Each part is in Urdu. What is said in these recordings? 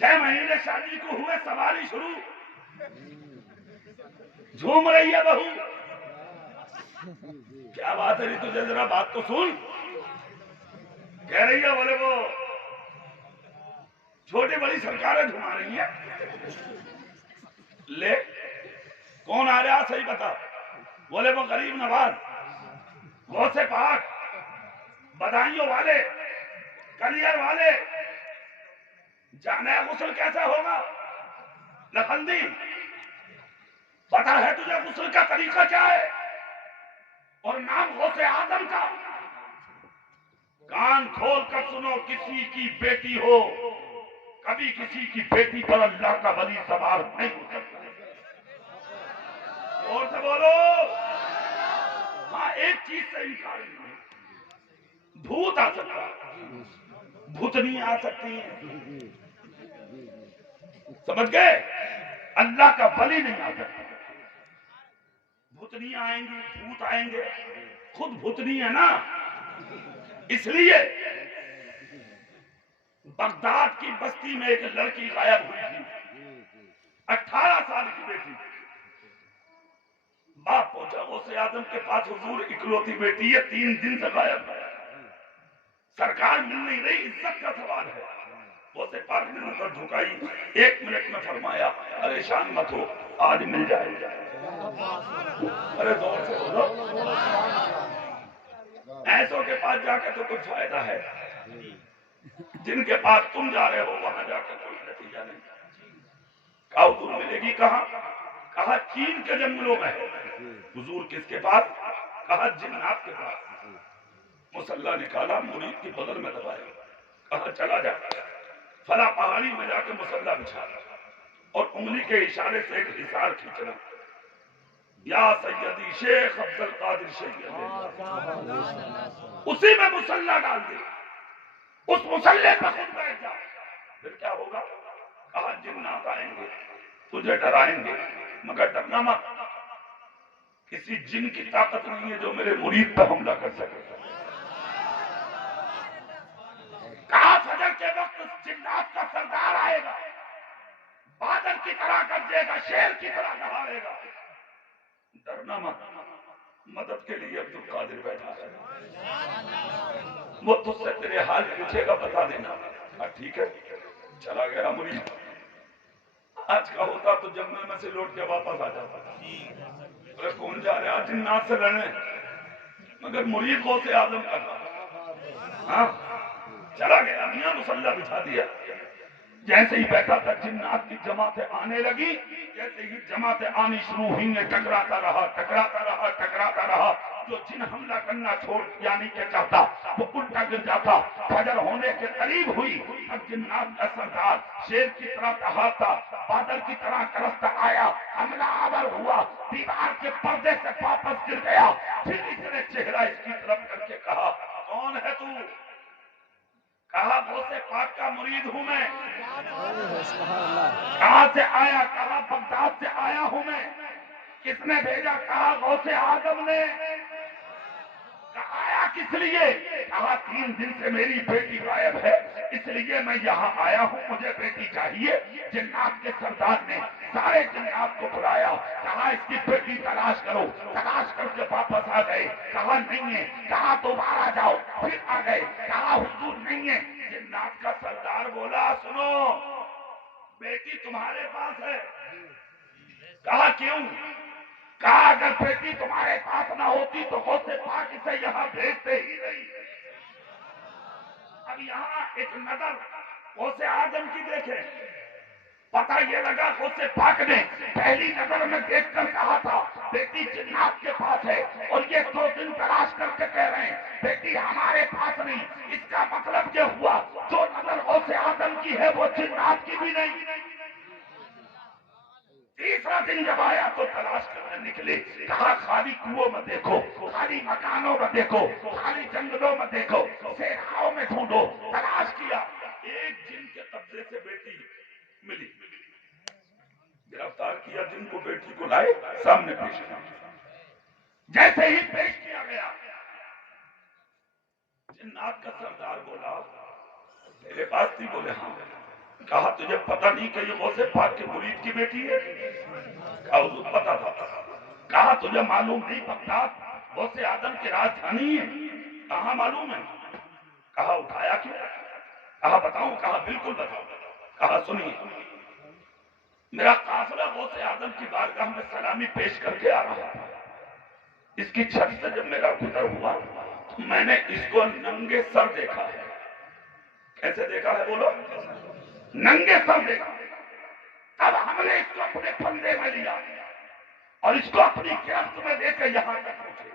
6 مہینے شادی کو ہوئے سواری شروع، جھوم رہی ہے بہو. کیا بات ہے تجھے ذرا بات تو سن. کہہ رہی ہے بولے وہ چھوٹی بڑی سرکاریں گھما رہی ہیں. لے کون آ رہا صحیح بتا. بولے وہ غریب نواز، غوث پاک، بدائیوں والے، کلیئر والے. جانا ہے غسل کیسا ہوگا؟ لفندی پتا ہے تجھے غسل کا طریقہ کیا ہے؟ اور نام غوث آدم کا. کان کھول کر سنو، کسی کی بیٹی ہو کبھی کسی کی بیٹی پر اللہ کا ولی سوار نہیں ہو سکتا. اور سے بولو. ہاں ایک چیز سے انکار نہیں، بھوت آ سکتا، بھوتنی آ سکتی ہیں. سمجھ گئے؟ اللہ کا ولی نہیں آ سکتا. بھوتنی آئیں گی، بھوت آئیں گے. خود بھوتنی ہے نا. اس لیے بغداد کی بستی میں ایک لڑکی غائب ہوئی تھی، 18 سال کی بیٹی. باپ پہنچا غوث اعظم کے پاس، حضور اکلوتی بیٹی ہے، 3 دن سے غائب ہے، سرکار مل نہیں رہی، عزت کا سوال ہے. غوث پاک نے نظر جھکائی، 1 منٹ میں فرمایا پریشان مت ہو، آج مل جائے. ارے زور سے بولو. ایسوں کے پاس جا کے تو کچھ فائدہ ہے، جن کے پاس تم جا رہے ہو وہاں جا کے کوئی نتیجہ نہیں. کہا حضور ملے گی کہاں؟ کہا چین کے جنگلوں میں. حضور کس کے پاس؟ کہا جنات کے پاس. مصلی نکالا، مرید کی بغل میں دبایا، کہا چلا جا فلاں پہاڑی میں جا کے مصلی بچھا اور انگلی کے اشارے سے ایک حصار کھینچنا، یا سیدی شیخ عبد القادر شیخ. اسی میں مصلی ڈال دے، اس مصلی پہ خود بیٹھ جا. پھر کیا ہوگا؟ کہا جنات آئیں گے، تجھے ڈرائیں گے، مگر ڈرنا مت، کسی جن کی طاقت نہیں ہے جو میرے مرید پہ حملہ کر سکے. کہا فجر کے وقت جنات کا سردار آئے گا، بادل کی طرح گرجے گا، شیر کی طرح دہاڑے گا. ڈرنا مت، مدد کے لیے عبد القادر بیٹھا ہے، وہ تجھ سے تیرے حال پوچھے گا، بتا دینا. ٹھیک ہے. چلا گیا مرید. آج کا ہوتا تو جنگل میں سے لوٹ کے واپس آ جاتا. ارے کون جا رہا جنات سے لڑنے؟ مگر مرید غوث اعظم کا تھا. ہاں چلا گیا، میاں مصلی بچھا دیا. جیسے ہی بیٹھا تھا جنات کی جماعتیں آنے لگی. جیسے ہی جماعتیں آنی شروع ہوئی ہیں، ٹکراتا رہا ٹکراتا رہا ٹکراتا رہا. جو جن حملہ کرنا چھوڑ یعنی کہ چاہتا وہ الٹا گر جاتا. فجر ہونے کے قریب ہوئی، اب جنات کا سردار شیر کی طرح دہاڑتا، بادل کی طرح گرجتا آیا، حملہ آور ہوا، دیوار کے پردے سے واپس گر گیا. پھر اس نے چہرہ اس کی طرف کر کے کہا کون ہے تو؟ کہا غوث پاک کا مرید ہوں میں. کہاں سے آیا؟ کہا بغداد سے آیا ہوں میں. کس نے بھیجا؟ کہا غوث اعظم نے. کہا آیا کس لیے؟ کہا 3 دن سے میری بیٹی غائب ہے، اس لیے میں یہاں آیا ہوں، مجھے بیٹی چاہیے. جنات کے سردار نے سارے جنات کو بلایا، کہا اس کی بیٹی تلاش کرو. تلاش کر کے واپس آ گئے. کہا نہیں ہے. کہا دوبارہ جاؤ. پھر آ گئے. کہا حضور نہیں ہے. جنات کا سردار بولا سنو، بیٹی تمہارے پاس ہے. کہا کیوں؟ کہا اگر بیٹی تمہارے پاس نہ ہوتی تو غوث پاک اسے یہاں بھیجتے ہی نہیں. اب یہاں ایک نظر غوث اعظم کی دیکھیں، پتہ یہ لگا غوث پاک نے پہلی نظر میں دیکھ کر کہا تھا بیٹی جنات کے پاس ہے، اور یہ 2 دن تلاش کر کے کہہ رہے ہیں بیٹی ہمارے پاس نہیں. اس کا مطلب یہ ہوا جو نظر غوث اعظم کی ہے وہ جنات کی بھی نہیں. تیسرا دن جب آیا تو تلاش کرنے نکلے. کہا خالی کنووں میں دیکھو، خالی مکانوں میں دیکھو، خالی جنگلوں میں دیکھو، صحراؤں میں ڈھونڈو. تلاش کیا، ایک جن کے قبضے سے بیٹی ملی. گرفتار کیا جن کو، بیٹی کو لائے سامنے پیش کیا. جیسے ہی پیش کیا گیا جنات کا سردار بولا تیرے پاس تھی؟ بولے ہاں. کہا تجھے پتہ نہیں کہ یہ غوث پاک کے مرید کی بیٹی ہے؟ کہا حضور پتہ تھا۔ کہا تجھے معلوم نہیں بغداد غوث آدم کی راجدھانی ہے؟ کہاں معلوم ہے؟ کہا اٹھایا کیوں؟ کہا بتاؤں؟ کہا بالکل بتاؤں۔ کہا سنیے، میرا قافلہ غوث آدم کی بارگاہ میں سلامی پیش کر کے آ رہا تھا، اس کی چھت سے جب میرا گزر ہوا تو میں نے اس کو ننگے سر دیکھا ہے۔ کیسے دیکھا ہے بولو؟ ننگے سر دیکھا۔ تب ہم نے اس کو اپنے پھندے میں لیا اور اس کو اپنی گرفت میں لے کے یہاں تک پہنچے۔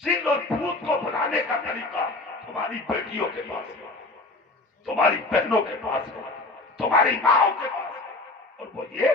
جن اور بھوت کو بلانے کا طریقہ تمہاری بیٹیوں کے پاس ہے، تمہاری بہنوں کے پاس ہے، تمہاری ماؤں کے پاس ہے، اور وہ یہ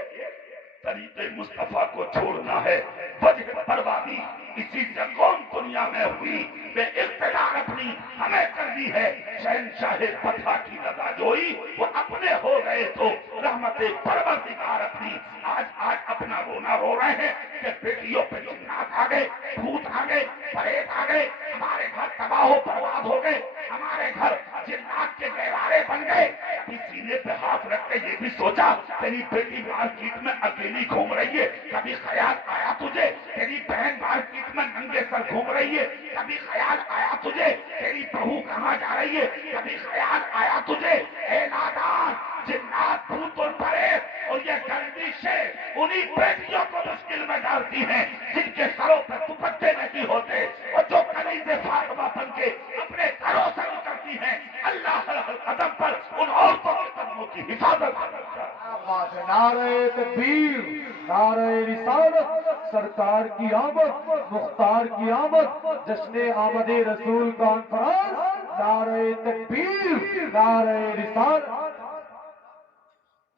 طریقے مصطفیٰ کو چھوڑنا ہے۔ وجہ بربادی اسی سے قوم دنیا میں ہوئی، بے اقتدار اپنی ہمیں کر دی ہے۔ شہنشاہ فتح کی لگا جوئی وہ اپنے ہو گئے تو رحمت پروردگار اپنی آج اپنا رونا رو رہے ہیں کہ بیٹیوں پہ جنات آ گئے، بھوت آ گئے، پریت آ گئے، ہمارے گھر تباہ و برباد ہو گئے، ہمارے گھر جنات کے گہوارے بن گئے۔ کبھی سینے پہ ہاتھ رکھ کے یہ بھی سوچا تیری بیٹی مارکیٹ میں اکیلی گھوم رہی ہے؟ کبھی خیال آیا تجھے تیری بہن مارکیٹ میں ننگے سر گھوم رہی ہے؟ کبھی خیال آیا تجھے تیری بہو کہاں جا رہی ہے؟ کبھی خیال آیا تجھے اے نادان جنات بھوت اور پریت اور یہ گردشیں انہی بیٹیوں کو مشکل میں ڈالتی ہیں جن کے سروں پہ دوپٹے نہیں ہوتے اور جو کنیز فاطمہ بن کے اپنے گھروں سے نکلتی ہیں؟ اللہ ہر قدم پر ان عورتوں کے قدموں کی حفاظت کرتا ہے۔ نعرہ تکبیر، نعرہ رسالت، سرکار کی آمد، مختار کی آمد، جشن آمد رسول کانفرنس، نعرہ تکبیر، نعرہ رسالت۔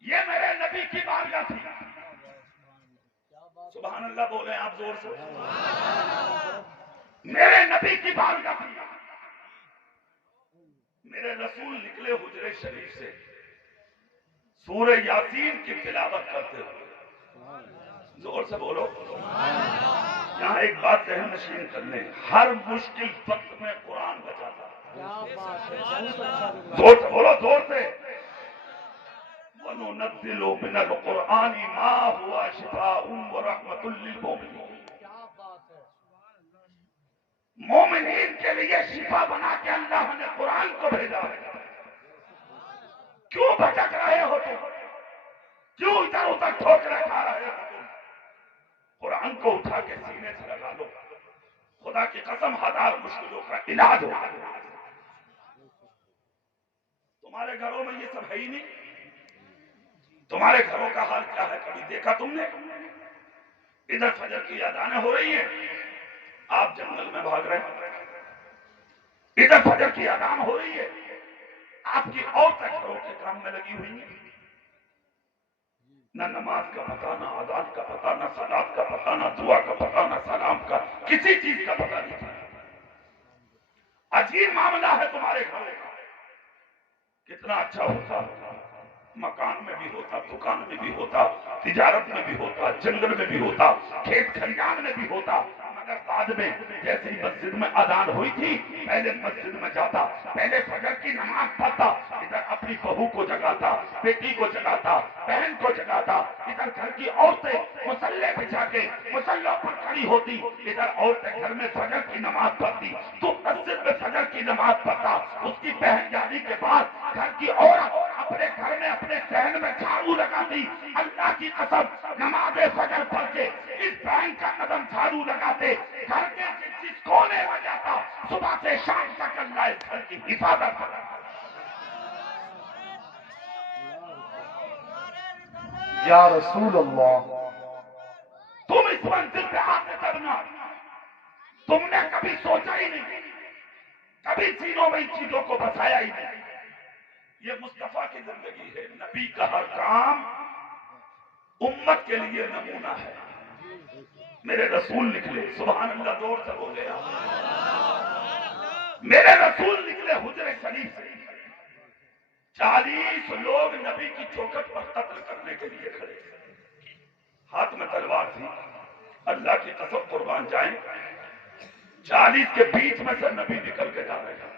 یہ میرے نبی کی بارگاہ تھی۔ سبحان اللہ بولیں آپ زور سے۔ میرے نبی کی بارگاہ تھی۔ میرے رسول نکلے حجرے شریف سے سورہ یاسین کی تلاوت کرتے ہوئے، زور سے بولو۔ یہاں ایک بات ذہن نشین کر لیں، ہر مشکل وقت میں قرآن بچاتا ہے۔ زور سے بولو، زور سے۔ وَنُنَزِّلُ مِنَ الْقُرْآنِ مَا هُوَ شِفَاءٌ وَرَحْمَةٌ لِّلْمُؤْمِنِينَ۔ مومنین کے لیے شفا بنا کے اللہ نے قرآن کو بھیجا ہے۔ کیوں بھٹک رہے ہو تم؟ کیوں ادھر ادھر ٹھوکریں کھا رہے ہو تم؟ قرآن کو اٹھا کے سینے سے لگا لو، خدا کی قسم ہزار مشکلوں کا علاج ہو۔ تمہارے گھروں میں یہ سب ہے ہی نہیں۔ تمہارے گھروں کا حال کیا ہے کبھی دیکھا تم نے؟ ادھر فجر کی اذانیں ہو رہی ہیں، آپ جنگل میں بھاگ رہے ہیں۔ ادھر فجر کی اذان ہو رہی ہے، آپ کی عورتیں گھروں کے کام میں لگی ہوئی ہیں۔ نہ نماز کا پتہ، نہ اذان کا پتہ، نہ صلاۃ کا پتہ، نہ دعا کا پتہ، نہ سلام کا، کسی چیز کا پتہ نہیں تھا۔ عجیب معاملہ ہے تمہارے گھروں کا۔ کتنا اچھا ہوتا، مکان میں بھی ہوتا، دکان میں بھی ہوتا، تجارت میں بھی ہوتا، جنگل میں بھی ہوتا، کھیت کھلیان میں بھی ہوتا، مگر بعد میں جیسے ہی مسجد میں اذان ہوئی تھی پہلے مسجد میں جاتا، پہلے فجر کی نماز پڑھتا، ادھر اپنی بہو کو جگاتا، بیٹی کو جگاتا، بہن کو جگاتا، ادھر گھر کی عورتیں مصلے بچھا کے مصلوں پر کھڑی ہوتی، ادھر عورتیں گھر میں فجر کی نماز پڑھتی۔ تو مسجد میں فجر کی نماز پڑھتا، اس کی بہن جانے کے بعد گھر کی عورت اپنے گھر میں اپنے صحن میں جھاڑو لگاتی۔ اللہ کی قسم نماز فجر پڑھ کے اس بہن کا قدم جھاڑو لگاتے، گھر کے جس کونے میں جاتا صبح سے شام تک اللہ اس گھر کی حفاظت کرتا۔ یا رسول اللہ، تم اس منزل پہ آتے کرنا، تم نے کبھی سوچا ہی نہیں، کبھی سینوں میں ان چیزوں کو بسایا ہی نہیں۔ یہ مصطفیٰ کی زندگی ہے، نبی کا ہر کام امت کے لیے نمونہ ہے۔ میرے رسول نکلے، سبحان اللہ زور سے بولے آپ۔ میرے رسول نکلے حجرے شریف سے، 40 لوگ نبی کی چوکھٹ پر قتل کرنے کے لیے کھڑے تھے، ہاتھ میں تلوار تھی۔ اللہ کی قسم قربان جائیں، 40 کے بیچ میں سے نبی نکل کے جا رہے ہیں،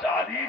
40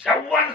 54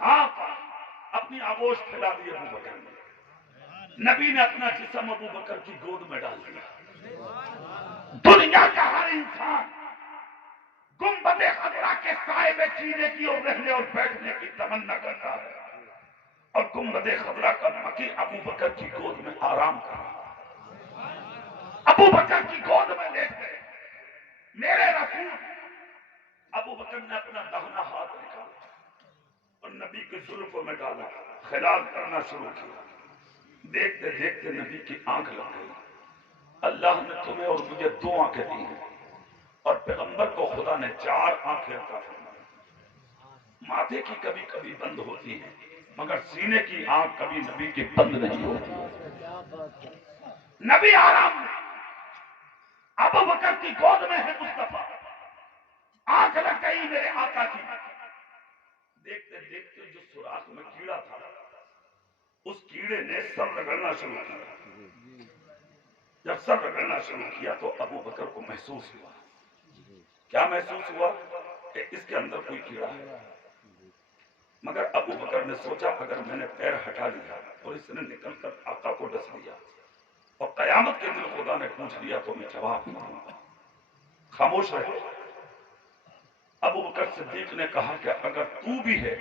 آپ اپنی آغوش پھیلا دی ابو بکر نے. نبی نے اپنا جسم ابو بکر کی گود میں ڈال دیا. دنیا کا ہر انسان گنبد خضرا کے سائے میں جینے کی اور رہنے اور بیٹھنے کی تمنا کرتا ہے, اور گنبد خضرا کا مکی ابو بکر کی گود میں آرام کر رہا. ابو بکر کی گود میں لیٹ گئے. میرے رسول ابو بکر نے اپنا داہنا ہاتھ نکالا اور نبی کے زلفوں میں ڈالا, خلال کرنا شروع کیا. دیکھتے دیکھتے نبی کی آنکھ لگ گئی. اللہ نے تمہیں اور مجھے 2 آنکھیں دی ہیں, اور پیغمبر کو خدا نے 4 آنکھیں عطا فرمائی. ماتھے کی کبھی کبھی بند ہوتی ہیں, مگر سینے کی آنکھ کبھی نبی کی بند نہیں ہوتی. نبی آرام میں, ابو بکر کی گود میں ہے مصطفیٰ. آنکھ لگ گئی میرے آقا کی. دیکھتے دیکھتے جو سوراخ میں کیڑا تھا, اس کیڑے نے سر رگڑنا شروع کیا. جب سر رگڑنا شروع کیا تو ابو بکر کو محسوس ہوا. کیا محسوس ہوا؟ کہ اس کے اندر کوئی کیڑا ہے. مگر ابو بکر نے سوچا اگر میں نے پیر ہٹا لیا اور اس نے نکل کر آقا کو ڈس دیا اور قیامت کے دن خدا نے پوچھ لیا تو میں جواب نہیں دوں گا, خاموش رہے. ابو بکر صدیق نے کہا کہ اگر تو بھی ہے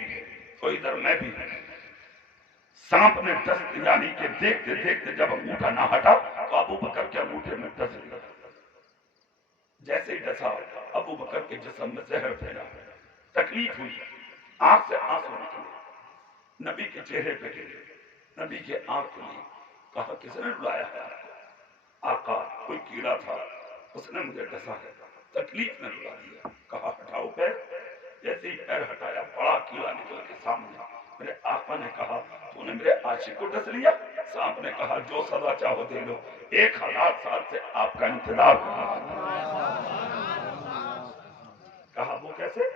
تو ادھر میں بھی ہوں. سانپ نے ڈس یعنی کہ دیکھتے دیکھتے جب انگوٹھا نہ ہٹا تو ابو بکر کے انگوٹھے میں ڈس لیا. جیسے ہی ڈسا ابو بکر کے جسم میں زہر پھیلا. تکلیف ہوئی, آنکھ سے آنسو نکلے, نبی کے چہرے پہ گرے. نبی کے آنکھ کھلی. کہا کس نے بلایا ہے آپ کو؟ آقا کوئی کیڑا تھا, اس نے مجھے ڈسا ہے, تکلیف نے بلا دیا. کہا ہٹاؤ پیر. جیسے ہی پیر ہٹایا بڑا کیڑا نکل کے سامنے. میرے آقا نے کہا تو نے میرے عاشق کو ڈس لیا؟ سانپ نے کہا جو سزا چاہو دے لو, 1000 سال سے آپ کا انتظار کر رہا ہوں. کہا وہ کیسے؟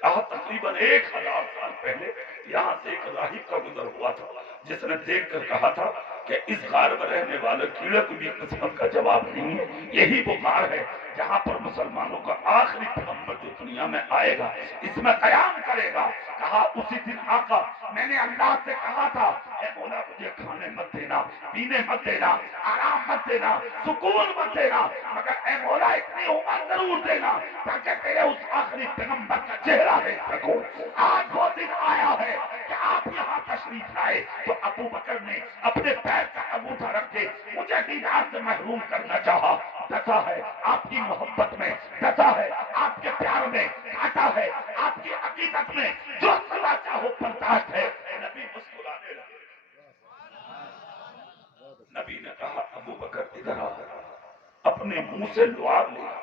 کہا تقریباً 1000 سال پہلے یہاں سے ایک راہب کا گزر ہوا تھا جس نے دیکھ کر کہا تھا کہ اس غار میں رہنے والے کیڑے کو بھی قسمت کا جواب نہیں ہے. یہی وہ غار ہے جہاں پر مسلمانوں کا آخری پیغمبر جو دنیا میں آئے گا اس میں قیام کرے گا. کہا اسی دن آقا میں نے اللہ سے کہا تھا اے مولا مجھے کھانے مت دینا, پینے مت دینا, آرام مت دینا, سکون مت دینا, مگر اے مولا اتنی عمر ضرور دینا تاکہ تیرے اس آخری پیغمبر کا چہرہ دیکھ سکوں. آج وہ دن آیا ہے کہ آپ یہاں تشریف لائے تو ابو بکر نے اپنے پیر کا انگوٹھا رکھ کے مجھے دیدار سے محروم کرنا چاہا. ڈسا ہے آپ کی محبت میں, ڈسا ہے آپ کے پیار میں, کاٹا ہے آپ کی عقیدت میں, جو سزا چاہو برداشت ہے. نبی مسکرانے لگے. نبی نے کہا ابو بکر ادھر آ. اپنے منہ سے لعاب لیا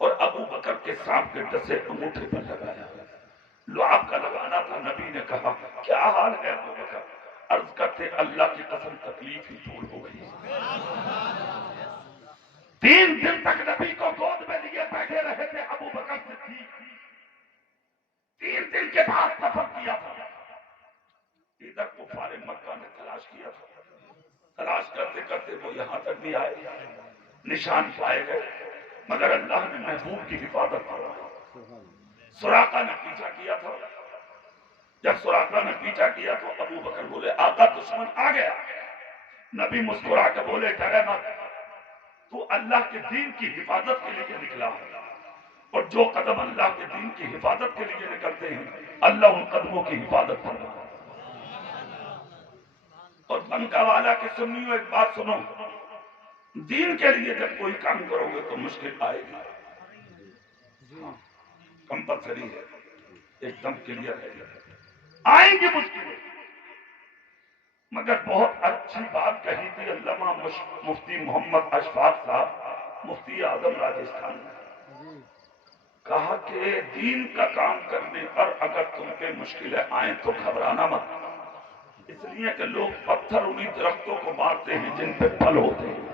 اور ابو بکر کے سانپ کے ڈسے انگوٹھے پر لگایا. لعاب کا لگانا تھا. نبی نے کہا کیا حال ہے ابو بکر؟ عرض کرتے اللہ کی قسم تکلیف ہی دور ہو گئی. 3 دن تک نبی کو گود میں لیے بیٹھے رہے تھے ابو بکر صدیق. 3 دن کے بعد سفر کیا تھا. ادھر کفار مکہ نے تلاش کیا تھا. تلاش کرتے کرتے وہ یہاں تک بھی آئے, نشان پائے گئے, مگر اللہ نے محبوب کی حفاظت فرمائی. سراقہ نے پیچھا کیا تھا. جب سراقہ نے پیچھا کیا تو ابو بکر بولے آقا دشمن آ گیا. نبی مسکرا کے بولے ڈرے مت, تو اللہ کے دین کی حفاظت کے لیے نکلا ہے, اور جو قدم اللہ کے دین کی حفاظت کے لیے نکلتے ہیں اللہ ان قدموں کی حفاظت کرتا ہے. اور بنکا والا کے سنیو ایک بات سنو, دین کے لیے جب کوئی کام کرو گے تو مشکل آئے گی, کمپلسری ہے, ایک دم کلیئر ہے, آئیں گی مشکلیں. مگر بہت اچھی بات کہی تھی علامہ مفتی محمد اشفاق صاحب, مفتی اعظم راجستھان میں. کہا کہ دین کا کام کرنے پر اگر تم پہ مشکلیں آئیں تو گھبرانا مت, اس لیے کہ لوگ پتھر انہی درختوں کو مارتے ہیں جن پہ پھل ہوتے ہیں.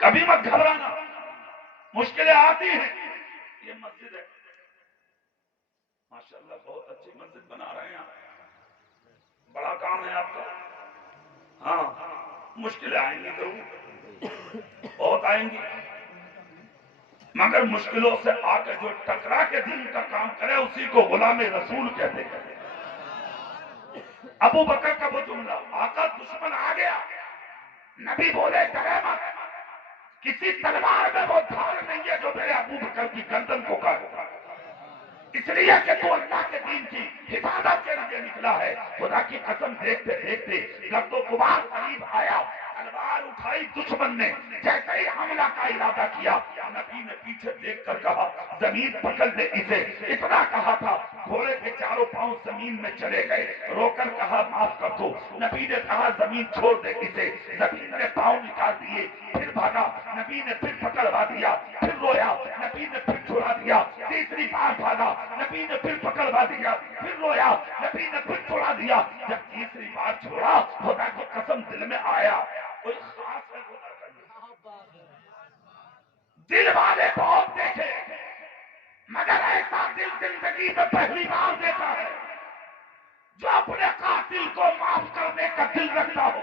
کبھی مت گھبرانا, مشکلیں آتی ہیں. یہ مسجد ہے ماشاءاللہ, بہت اچھی مسجد بنا رہے ہیں آپ, بڑا کام ہے آپ کا. ہاں مشکلیں آئیں گی ضرور, بہت آئیں گی. مگر مشکلوں سے آ کر جو ٹکرا کے دین کا کام کرے اسی کو غلام رسول کہتے ہیں۔ ابو بکر کا وہ جملہ، آقا دشمن آ گیا، نبی بولے ڈرے مت، کسی تلوار میں وہ دھار نہیں ہے جو میرے ابو بکر کی گردن کو کاٹے، اس لیے کہ تو اللہ کے دین کی حفاظت کے لیے نکلا ہے۔ خدا کی قسم دیکھتے دیکھتے گرد و غبار قریب آیا، تلوار اٹھائی دشمن نے، جیسے ہی حملہ کا ارادہ کیا نبی نے پیچھے دیکھ کر کہا زمین پکڑ دے اسے، اتنا کہا تھا گھوڑے کے چاروں پاؤں زمین میں چلے گئے، رو کر کہا معاف کر دو، نبی نے کہا زمین چھوڑ دے اسے، زمین نے پاؤں نکال دیے، پھر بھاگا، نبی نے پھر پکڑوا دیا، پھر رویا، نبی نے پھر چھڑا دیا، تیسری بار بھاگا، نبی نے پھر پکڑوا دیا، پھر رویا، نبی نے پھر چھوڑا دیا، جب تیسری بار چھوڑا خدا کی قسم دل میں آیا کوئی خاص ہے خدا کا دل والے بہت دیکھے مگر ایسا دل زندگی میں پہلی بار دیکھا ہے جو اپنے قاتل کو معاف کرنے کا دل رکھتا ہو،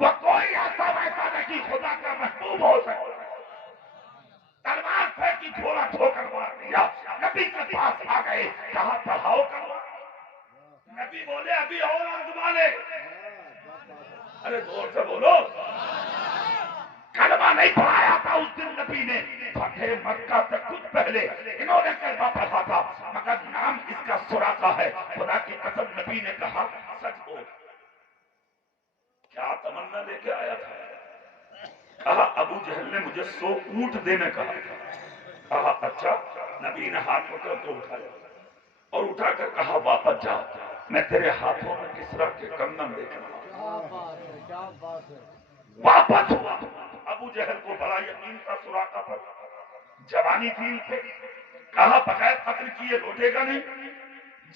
وہ کوئی ایسا ویسا نہیں خدا کا محبوب ہو سکتا ہے۔ تلوار پھینکی، گھوڑا ٹھوکر مار دیا، نبی کے پاس آ گئے، کہا پڑھاؤ کروا، نبی بولے ابھی اور آزما لے، ارے زور سے بولو، کلمہ نہیں پڑھایا تھا اس دن نبی نے، فتح مکہ سے کچھ پہلے انہوں نے کلمہ پڑھا تھا مگر نام اس کا سراقہ ہے۔ خدا کی قسم نبی نے کہا سچ بول، کیا تمنا لے کے آیا تھا؟ کہا ابو جہل نے مجھے 100 اونٹ دینے کہا تھا۔ کہا اچھا، نبی نے ہاتھ پکڑ کے اٹھایا اور اٹھا کر کہا واپس جا، میں تیرے ہاتھوں میں کسرا کے کنگن لے کر کیا بات ہے۔ واپس ہوا۔ ابو جہل کو بڑا یقین تھا سراقہ پر، جوانی تھی ان پہ، کہا بغیر قتل کیے لوٹے گا نہیں۔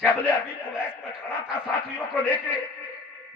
جبل ابی قبیس میں کھڑا تھا ساتھیوں کو لے کے۔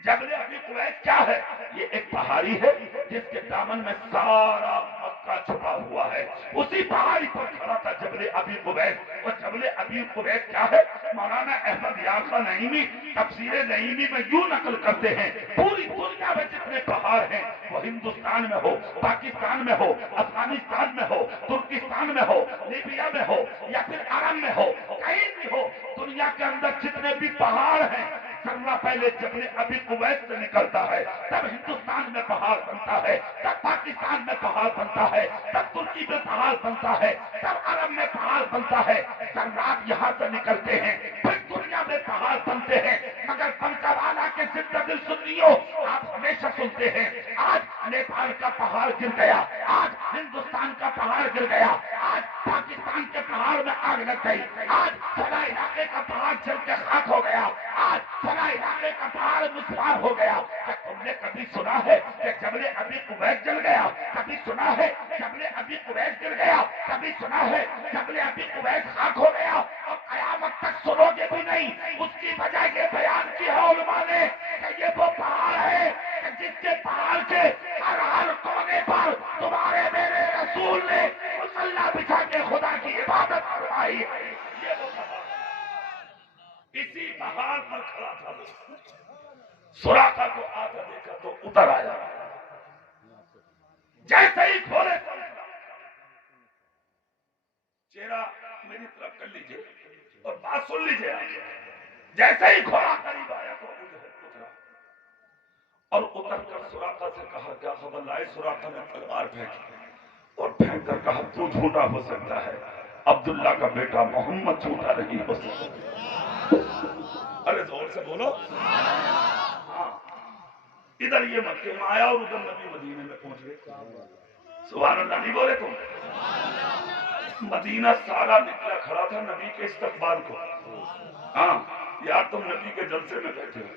جبل ابی قبیس کیا ہے؟ یہ ایک پہاڑی ہے جس کے دامن میں سارا مکہ چھپا ہوا ہے، اسی پہاڑی پر کھڑا تھا جبل ابی قبیس۔ اور جبل ابی قبیس کیا ہے؟ مولانا احمد یار خان نعیمی تفسیر نعیمی میں یوں نقل کرتے ہیں پوری دنیا میں جتنے پہاڑ ہیں وہ ہندوستان میں ہو، پاکستان میں ہو، افغانستان میں ہو، ترکستان میں ہو، لیبیا میں ہو یا پھر عرب میں ہو، کہیں بھی ہو، دنیا کے اندر جتنے بھی پہاڑ ہیں ذرہ پہلے جبل ابی قبیس سے نکلتا ہے، تب ہندوستان میں پہاڑ بنتا ہے، تب پاکستان میں پہاڑ بنتا ہے، تب ترکی میں پہاڑ بنتا ہے، تب عرب میں پہاڑ بنتا ہے، ذرات یہاں سے نکلتے ہیں، پھر دنیا میں پہاڑ بنتے ہیں۔ مگر بنکا والا کے زندہ دل سنیوں، آپ ہمیشہ سنتے ہیں آج نیپال کا پہاڑ گر گیا، آج ہندوستان کا پہاڑ گر گیا، آج پاکستان کے پہاڑ میں آگ لگ گئی، آج فلاں علاقے کا پہاڑ جل کے خاک ہو گیا، آج فلاں علاقے کا پہاڑ مسمار ہو گیا۔ کیا تم نے کبھی سنا ہے کہ جبل ابی قبیس جل گیا؟ کبھی سنا ہے جبل ابی قبیس گر گیا؟ کبھی سنا ہے جبل ابی قبیس خاک ہو گیا؟ اور قیامت تک سنو گے بھی نہیں۔ اس کی وجہ یہ بیان کی ہے علماء نے کہ یہ وہ پہاڑ ہے کہ جس کے پہاڑ کے ہر کونے پر تمہارے میرے رسول نے مصلی بچھا کے خدا کی عبادت فرمائی ہے۔ یہ وہ پہاڑ، اسی پہاڑ پر کھڑا تھا، سراقہ کو آتا دیکھا تو اتر آیا، جیسے ہی گھوڑے پر چہرہ میری طرف کر لیجئے اور بات سن لیجئے، جیسے ہی گھوڑا قریب آیا تو ابو جہل اترا اور اتر کر سراقہ سے کہا کیا خبر لائے؟ سراقہ نے تلوار پھینکی اور پھینک کر کہا تو جھوٹا ہو سکتا ہے، عبداللہ کا بیٹا محمد جھوٹا نہیں ہو سکتا۔ ارے زور سے بولو، ہاں ادھر یہ مکے میں آیا اور ادھر نبی مدینے میں پہنچ گئے۔ سبحان اللہ نہیں بولے تم؟ مدینہ سارا نکلا کھڑا تھا نبی کے استقبال کو۔ ہاں یار تم نبی کے جلسے میں بیٹھے ہو،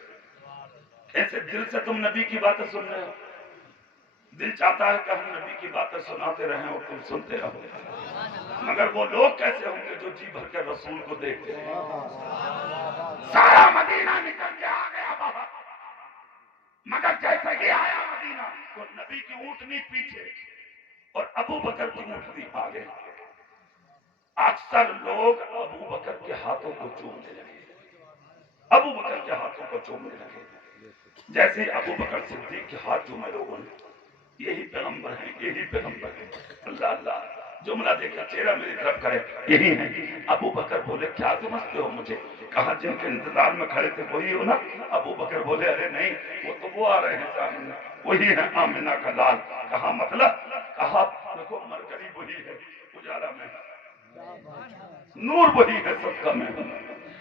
ایسے دل سے تم نبی کی باتیں سن رہے ہو، دل چاہتا ہے کہ ہم نبی کی باتیں سناتے رہیں اور تم سنتے رہو، مگر وہ لوگ کیسے ہوں گے جو جی بھر کے رسول کو دیکھتے ہیں۔ سارا مدینہ نکل کے آ گیا باہر، مگر جیسے ہی آیا مدینہ تو نبی کی اونٹنی پیچھے اور ابو بکر کی اونٹنی آگے۔ اکثر لوگ ابو بکر کے ہاتھوں کو چومنے لگے، ابو بکر کے ہاتھوں کو چومنے لگے، جیسے ہی ابو بکر صدیق کے ہاتھ چومے لوگوں نے، یہی پیغمبر ہیں، یہی پیغمبر ہیں، اللہ اللہ، جملہ دیکھا چہرہ میری طرف کرے یہی ہے. ابو بکر بولے کیا سمجھتے ہو مجھے؟ کہا جن کے انتظار میں کھڑے تھے وہی ہو نا؟ ابو بکر بولے ارے نہیں وہ تو وہ آ رہے ہیں سامنے وہی ہے آمنہ کا لال. کہا مطلب؟ کہا دیکھو مرکزی وہی ہے اجالا میں نور وہی ہے صدقہ میں ہوں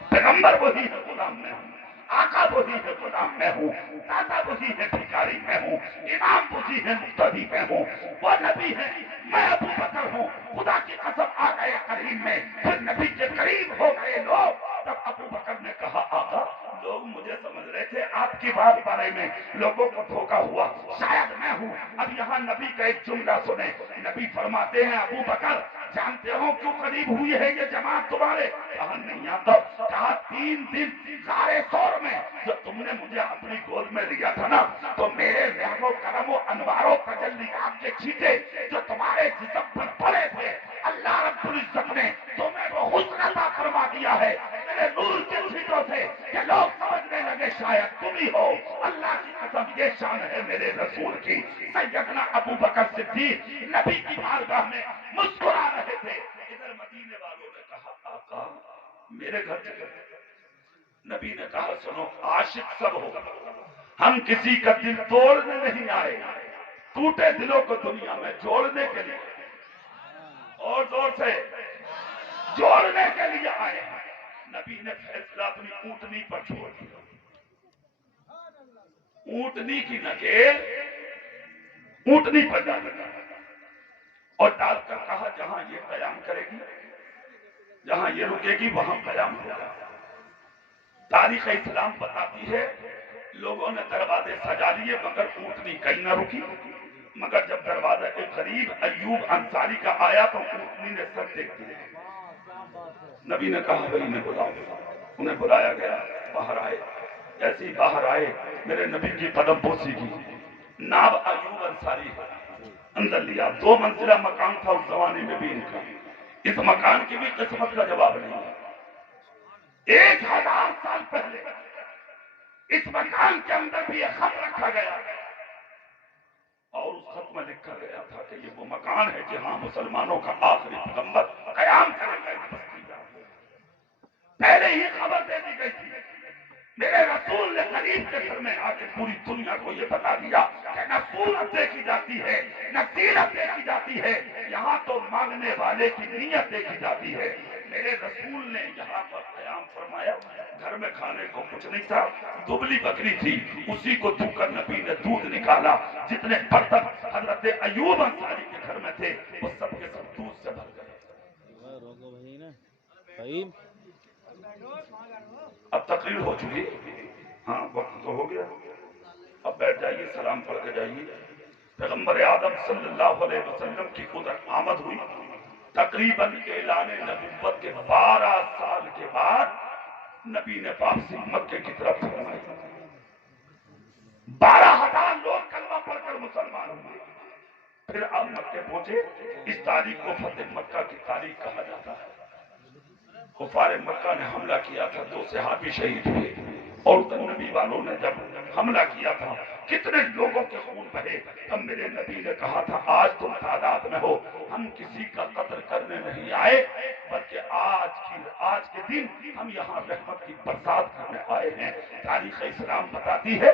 پیغمبر وہی ہے غلام میں ہوں آقا وہی ہے غلام میں ہوں دادا وہی ہے بھکاری میں ہوں امام وہی ہے مقتدی میں ہوں وہ نبی ہے میں ابو بکر ہوں. خدا کی قسم آ گئے قریب میں پھر نبی کے قریب ہو گئے لوگ. تب ابو بکر نے کہا آقا لوگ مجھے سمجھ رہے تھے آپ کی بات بارے میں لوگوں کو دھوکا ہوا شاید میں ہوں. اب یہاں نبی کا ایک جملہ سنیں. نبی فرماتے ہیں ابو بکر جانتے ہو کیوں قریب ہوئی ہے یہ جماعت تمہارے؟ کہا نہیں آتا. کہا 3 دن غار ثور میں جو تم نے مجھے اپنی گود میں لیا تھا نا تو میرے رحم و کرم و انوار و تجلیات کے چھینٹے جو تمہارے جسم پر پڑے تھے اللہ رب العزت نے تمہیں وہ حسن عطا فرما دیا ہے میرے نور کے چھینٹوں سے کہ لوگ سمجھنے لگے شاید تم ہی ہو. اللہ کی قسم یہ شان ہے میرے رسول کی. سیدنا ابو بکر صدیق نبی کی بارگاہ میں مسکرا رہے تھے. ادھر مدینے والوں نے کہا آقا میرے گھر چلے. نبی نے کہا سنو عاشق سب ہو ہم کسی کا دل توڑنے نہیں آئے ٹوٹے دلوں کو دنیا میں جوڑنے کے لیے اور زور سے جوڑنے کے لیے آئے ہیں. نبی نے فیصلہ اپنی اونٹنی پر چھوڑ دیا. اونٹنی کی نکیل اونٹنی پر ڈال دیا اور ڈال کر کہا جہاں یہ قیام کرے گی جہاں یہ رکے گی وہاں قیام ہوگا. تاریخ اسلام بتاتی ہے لوگوں نے دروازے سجا لیے مگر اونٹنی کہیں نہ رکی. مگر جب دروازہ کے قریب ایوب انصاری کا آیا تو اونٹنی نے سر دیکھ دیا. نبی نے کہا بھائی انہیں بلاؤ. انہیں بلایا گیا باہر آئے. جیسے ہی باہر آئے میرے نبی کی قدم بوسی کی. ناب ایوب انصاری اندر لیا. 2 منزلہ مکان تھا اس زمانے میں بھی ان کا. اس مکان کی بھی قسمت کا جواب نہیں ہے. 1000 سال پہلے اس مکان کے اندر بھی یہ خط رکھا گیا اور اس خط میں لکھا گیا تھا کہ یہ وہ مکان ہے جہاں مسلمانوں کا آخری پیغمبر قیام کرے گا. پہلے ہی خبر دے دی گئی تھی. میرے رسول نے قریب کے گھر میں آ کے پوری دنیا کو یہ بتا دیا کہ نہ صورت دیکھی جاتی ہے نہ سیرت دیکھی جاتی ہے یہاں تو مانگنے والے کی نیت دیکھی جاتی ہے. میرے رسول نے یہاں پر قیام فرمایا. گھر میں کھانے کو کچھ نہیں تھا. دبلی بکری تھی اسی کو دھو کر نبی نے دودھ نکالا. جتنے برتن حضرت ایوب انصاری کے گھر میں تھے وہ سب کے سب دودھ سے بھر گئے. اب تقریر ہو چکی. ہاں وقت تو ہو گیا. اب بیٹھ جائیے سلام پڑھ کے جائیے. پیغمبر آدم صلی اللہ علیہ وسلم کی ادھر آمد ہوئی. تقریباً اعلان نبوت کے 12 سال کے بعد نبی نے واپسی مکے کی طرف فرمائی. 12,000 لوگ کلمہ پڑھ کر مسلمان ہوئے. پھر آپ مکے پہنچے. اس تاریخ کو فتح مکہ کی تاریخ کہا جاتا ہے. کفار مکہ نے حملہ کیا تھا. 2 صحابی شہید ہوئے اور نبی والوں نے جب حملہ کیا تھا کتنے لوگوں کے خون بہے. تب میرے نبی نے کہا تھا آج تم تعداد میں ہو ہم کسی کا قتل کرنے نہیں آئے بلکہ آج کے دن ہم یہاں رحمت کی برسات کرنے آئے ہیں. تاریخ اسلام بتاتی ہے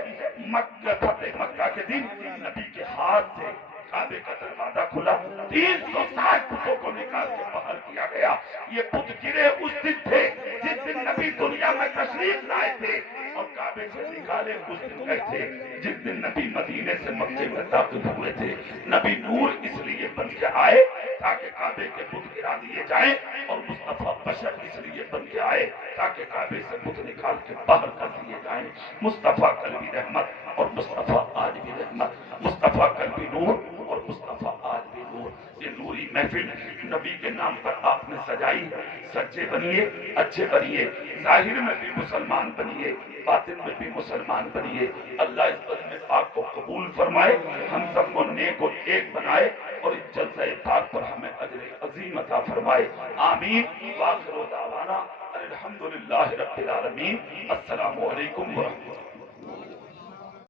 مکہ فتح مکہ کے دن نبی کے ہاتھ سے کعبے کا دروازہ کھلا. 360 بتوں کو نکال کے باہر کیا گیا. یہ بت گرے اس دن تھے جس دن نبی دنیا میں تشریف لائے تھے اور کعبے سے نکالے اس دن گئے تھے جس دن نبی مدینے سے مکے میں داخل ہوئے تھے. نبی نور اس لیے بن کے آئے تاکہ کعبے کے بت گرا دیے جائیں اور مصطفیٰ بشر اس لیے بن کے آئے تاکہ کعبے سے بت نکال کے باہر کر دیے جائیں. مصطفیٰ قلبی رحمت اور مصطفیٰ آج بھی رحمت. مصطفیٰ قلبی نور اور مصطفیٰ آج بھی نور. یہ نوری محفل نبی کے نام پر آپ نے سجائی. سچے بنیے اچھے بنیے. ظاہر میں بھی مسلمان بنیے باطن میں بھی مسلمان بنیے. اللہ اس بزم پاک کو قبول فرمائے. ہم سب کو نیک اور ایک بنائے اور اس جلسہ پاک پر ہمیں اجر عظیم عطا فرمائے. آمین. وآخر دعوانا الحمدللہ رب العالمین. السلام علیکم ورحمۃ اللہ.